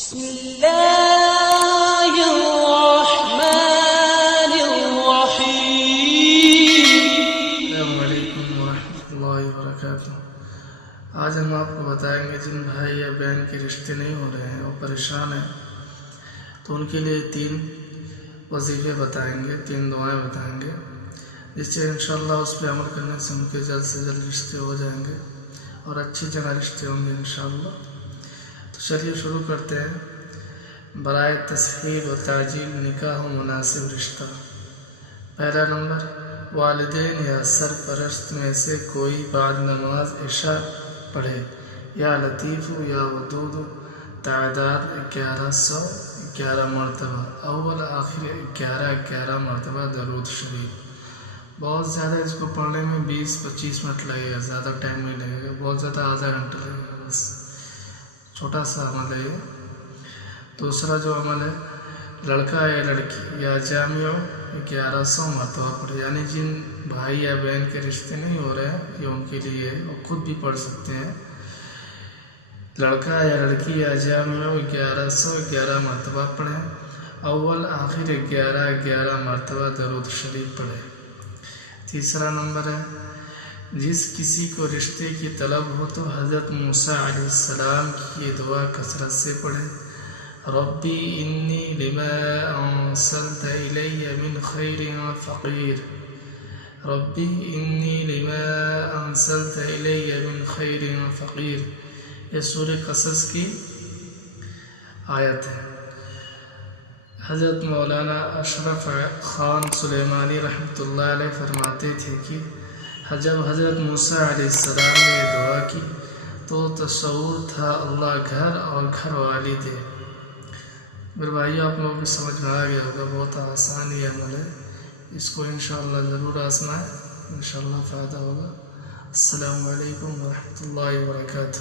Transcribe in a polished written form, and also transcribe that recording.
بسم اللہ الرحمن الرحیم۔ السلام علیکم ورحمۃ اللہ وبرکاتہ۔ آج ہم آپ کو بتائیں گے جن بھائی یا بہن کے رشتے نہیں ہو رہے ہیں اور پریشان ہیں تو ان کے لیے 3 وظیفے بتائیں گے، 3 دعائیں بتائیں گے، جس سے انشاءاللہ اس پہ عمل کرنے سے ان کے جلد سے جلد رشتے ہو جائیں گے اور اچھی جگہ رشتے ہوں گے انشاءاللہ۔ تو چلیے شروع کرتے ہیں۔ برائے تسہیل و تعجیل نکاح و مناسب رشتہ۔ پہلا نمبر، والدین یا سرپرست میں سے کوئی بعد نماز عشاء پڑھے، یا لطیف یا ودود تعداد 1111 مرتبہ، اول آخر 11 مرتبہ درود شریف۔ بہت زیادہ اس کو پڑھنے میں 20-25 منٹ لگے گا، زیادہ ٹائم نہیں لگے گا، بہت زیادہ آدھا گھنٹہ لگے گا، بس چھوٹا سا عمل ہے یہ۔ دوسرا جو عمل ہے، لڑکا یا لڑکی یا جامع 1100 مرتبہ پڑھے، یعنی جن بھائی یا بہن کے رشتے نہیں ہو رہے ہیں یہ ان کے لیے وہ خود بھی پڑھ سکتے ہیں۔ لڑکا یا لڑکی یا جامع 1111 مرتبہ پڑھیں، اول آخر 11 مرتبہ درود شریف پڑھے۔ تیسرا نمبر ہے، جس کسی کو رشتے کی طلب ہو تو حضرت موسیٰ علیہ السلام کی یہ دعا کثرت سے پڑھے، ربی انی لما انزلت الی من خیر فقیر، ربی انی لما انزلت الی من خیر فقیر۔ یہ سورہ قصص کی آیت ہے۔ حضرت مولانا اشرف خان سلیمانی رحمۃ اللہ علیہ فرماتے تھے کہ جب حضرت موسیٰ علیہ السلام نے یہ دعا کی تو تصور تھا اللہ گھر اور گھر والی دے۔ میرے بھائیو، آپ لوگوں کو سمجھ میں آ گیا ہوگا، بہت آسان یہ عمل ہے، اس کو انشاءاللہ ضرور آزمائیں، انشاءاللہ فائدہ ہوگا۔ السلام علیکم ورحمۃ اللہ وبرکاتہ۔